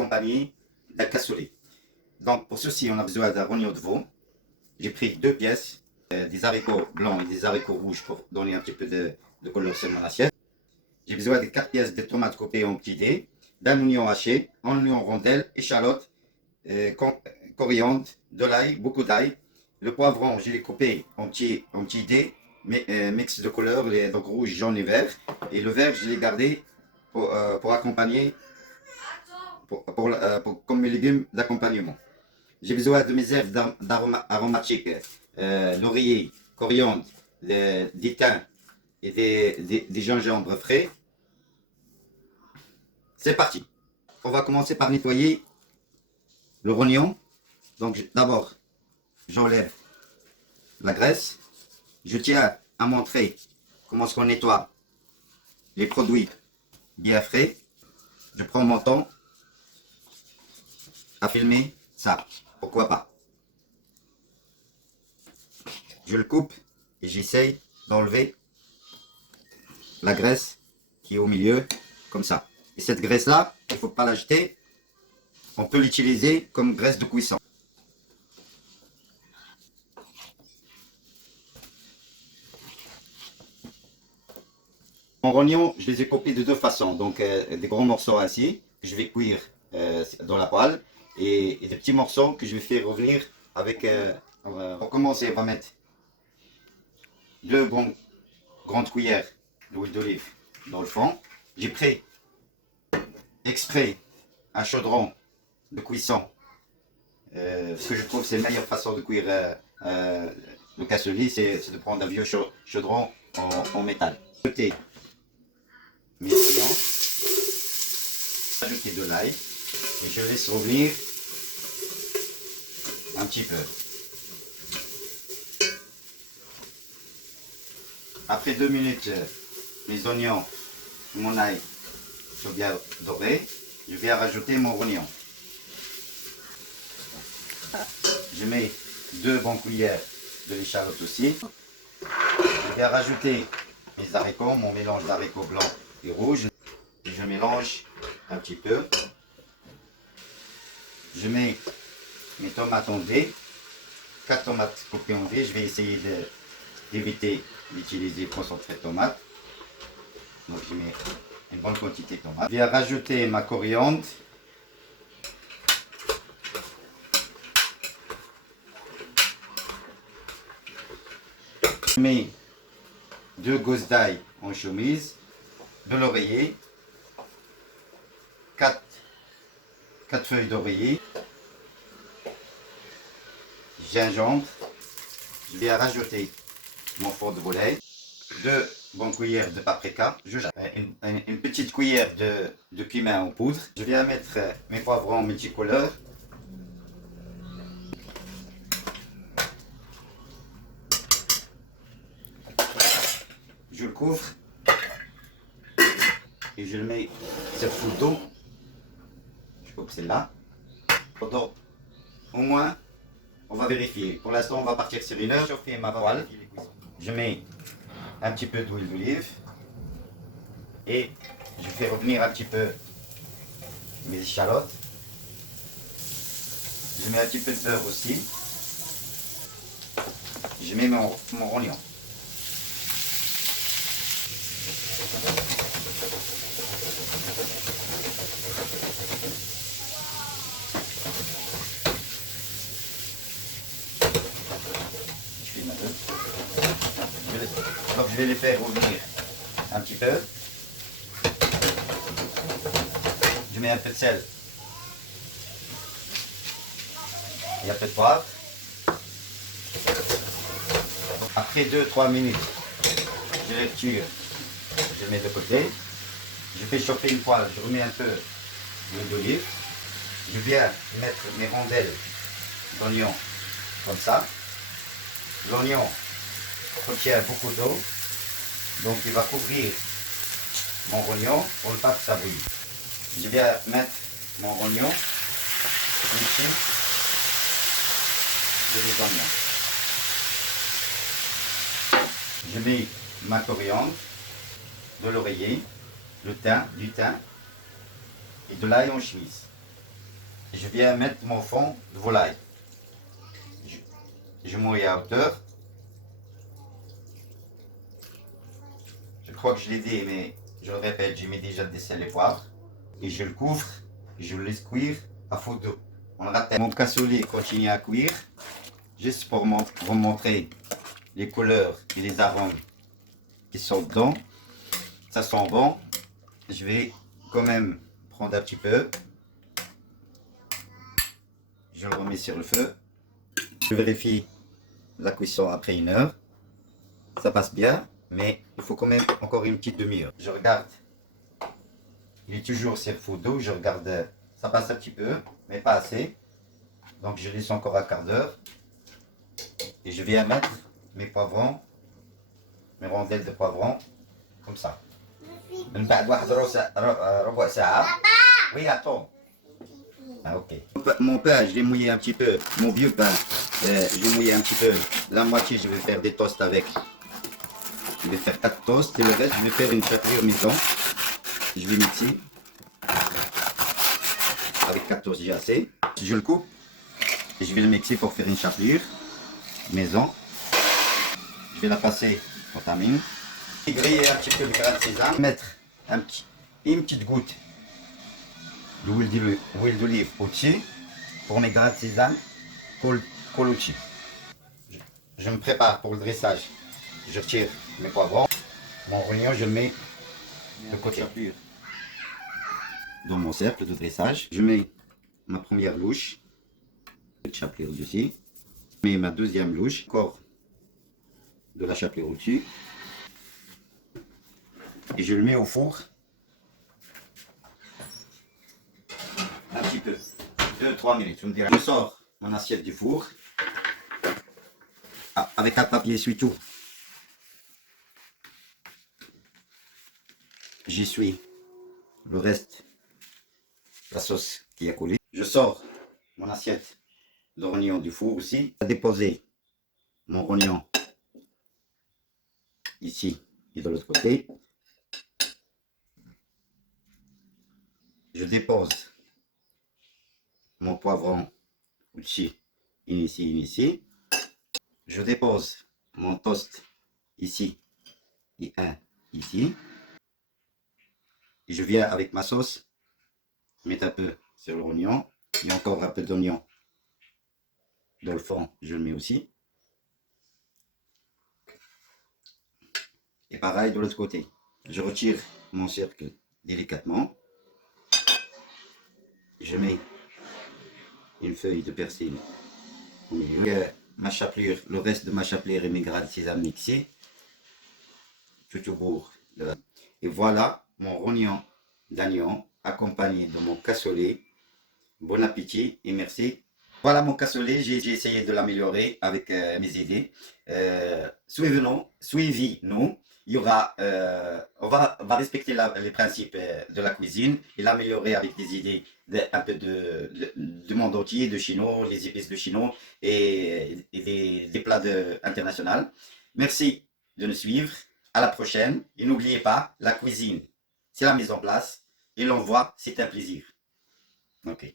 accompagné d'un cassoulet. Donc pour ceci, on a besoin d'un rognon de veau. J'ai pris 2 pièces, des haricots blancs et des haricots rouges pour donner un petit peu de couleur sur mon assiette. J'ai besoin de 4 pièces de tomates coupées en petits dés, d'un oignon haché, un oignon rondelle, échalote, coriandre, de l'ail, beaucoup d'ail. Le poivron, je l'ai coupé en petits dés, mix de couleurs, donc rouge, jaune et vert. Et le vert, je l'ai gardé pour accompagner, comme légumes d'accompagnement. J'ai besoin de mes herbes aromatiques, laurier, coriandre, des thym et des gingembres frais. C'est parti. On va commencer par nettoyer le rognon. Donc d'abord, j'enlève la graisse. Je tiens à montrer comment on nettoie les produits bien frais. Je prends mon temps à filmer ça. Pourquoi pas? Je le coupe et j'essaye d'enlever la graisse qui est au milieu, comme ça. Et cette graisse-là, il ne faut pas la jeter. On peut l'utiliser comme graisse de cuisson. Mon rognon, je les ai coupés de deux façons. Donc des gros morceaux ainsi, que je vais cuire dans la poêle. Et des petits morceaux que je vais faire revenir avec... pour commencer, on va mettre 2 grandes cuillères d'huile d'olive dans le fond. J'ai pris exprès un chaudron de cuisson. Ce que je trouve c'est la meilleure façon de cuire le cassoulet, c'est de prendre un vieux chaudron en métal. Ajouter mes friands, ajouter de l'ail et je laisse revenir un petit peu. Après 2 minutes, mes oignons et mon ail sont bien dorés. Je vais rajouter mon rognon. Je mets 2 bonnes cuillères de l'échalote aussi. Je vais rajouter mes haricots, mon mélange d'haricots blancs et rouges. Et je mélange un petit peu. Je mets mes tomates en dés. 4 tomates coupées en dés. Je vais essayer d'éviter d'utiliser concentré de tomates. Donc je mets une bonne quantité de tomates. Je vais rajouter ma coriandre. Je mets 2 gousses d'ail en chemise, de l'oreiller, 4 feuilles d'oreiller, gingembre. Je vais rajouter mon fond de volaille, 2 bonnes cuillères de paprika, une petite cuillère de cumin en poudre. Je vais mettre mes poivrons multicolores. Je le couvre et je le mets sur full d'eau. Je coupe celle-là. Pendant au moins, on va vérifier. Pour l'instant, on va partir sur 1 heure. Je fais ma poêle. Je mets un petit peu d'huile d'olive et je fais revenir un petit peu mes échalotes. Je mets un petit peu de beurre aussi. Je mets mon rognon. Donc je vais les faire revenir un petit peu. Je mets un peu de sel et un peu de poivre. Après 2-3 minutes, je les tire, je les mets de côté. Je fais chauffer une poêle, je remets un peu d'huile d'olive. Je viens mettre mes rondelles d'oignon comme ça. L'oignon contient beaucoup d'eau, donc il va couvrir mon rognon pour ne pas que ça brûle. Je viens mettre mon rognon ici de les oignons. Je mets ma coriandre, de l'oreiller, du thym et de l'ail en chemise. je viens mettre mon fond de volaille. Je mouille à hauteur. Je crois que je l'ai dit, mais je le répète, j'ai mis déjà des sel et poivre. Et je le couvre, et je le laisse cuire à feu d'eau. Mon cassoulet continue à cuire, juste pour vous montrer les couleurs et les arômes qui sont dedans. Ça sent bon. Je vais quand même prendre un petit peu. Je le remets sur le feu. Je vérifie la cuisson après 1 heure. Ça passe bien, mais il faut quand même encore une petite demi-heure. Je regarde. Il est toujours sur feu d'eau. Je regarde. Ça passe un petit peu, mais pas assez. Donc je laisse encore un quart d'heure. Et je viens mettre mes poivrons, mes rondelles de poivrons, comme ça. Oui, attends. Ah, ok. Mon pain, je l'ai mouillé un petit peu. Mon vieux pain, je l'ai mouillé un petit peu. La moitié, je vais faire des toasts avec. Je vais faire 4 toasts et le reste, je vais faire une chapelure maison. Je vais mixer. Avec 4 toasts, j'ai assez. Je le coupe et je vais le mixer pour faire une chapelure maison. Je vais la passer au tamin. Griller un petit peu de grain de sésame. Mettre une petite goutte d'huile d'olive au-dessus pour mes grains de sésame collent au-dessus. Je me prépare pour le dressage. Je retire mes poivrons. Mon rognon, je le mets de côté. Dans mon cercle de dressage, je mets ma première louche de chapelure dessus. Je mets ma deuxième louche, encore de la chapelure au-dessus. Et je le mets au four. Un petit peu. 2-3 minutes. Je sors mon assiette du four. Avec un papier essuie-tout. J'essuie le reste de la sauce qui a collé. Je sors mon assiette de rognon du four aussi. Je vais déposer mon rognon ici et de l'autre côté. Je dépose mon poivron au-dessus, ici. Je dépose mon toast ici et un ici. Et je viens avec ma sauce, mettre un peu sur l'oignon et encore un peu d'oignon dans le fond, je le mets aussi. Et pareil de l'autre côté. Je retire mon cercle délicatement. Je mets une feuille de persil au milieu. Ma chapelure, le reste de ma chapelure et mes grains de sésame mixés. Tout au bout. Et voilà mon rognon d'agneau accompagné de mon cassoulet. Bon appétit et merci. Voilà mon cassoulet, j'ai essayé de l'améliorer avec mes idées. Suivez-nous. Il y aura, on va respecter les principes de la cuisine et l'améliorer avec des idées un peu du monde entier, de chinois, les épices de chinois et des plats internationaux. Merci de nous suivre. À la prochaine. Et n'oubliez pas, la cuisine, c'est la mise en place et l'envoi, c'est un plaisir. Ok.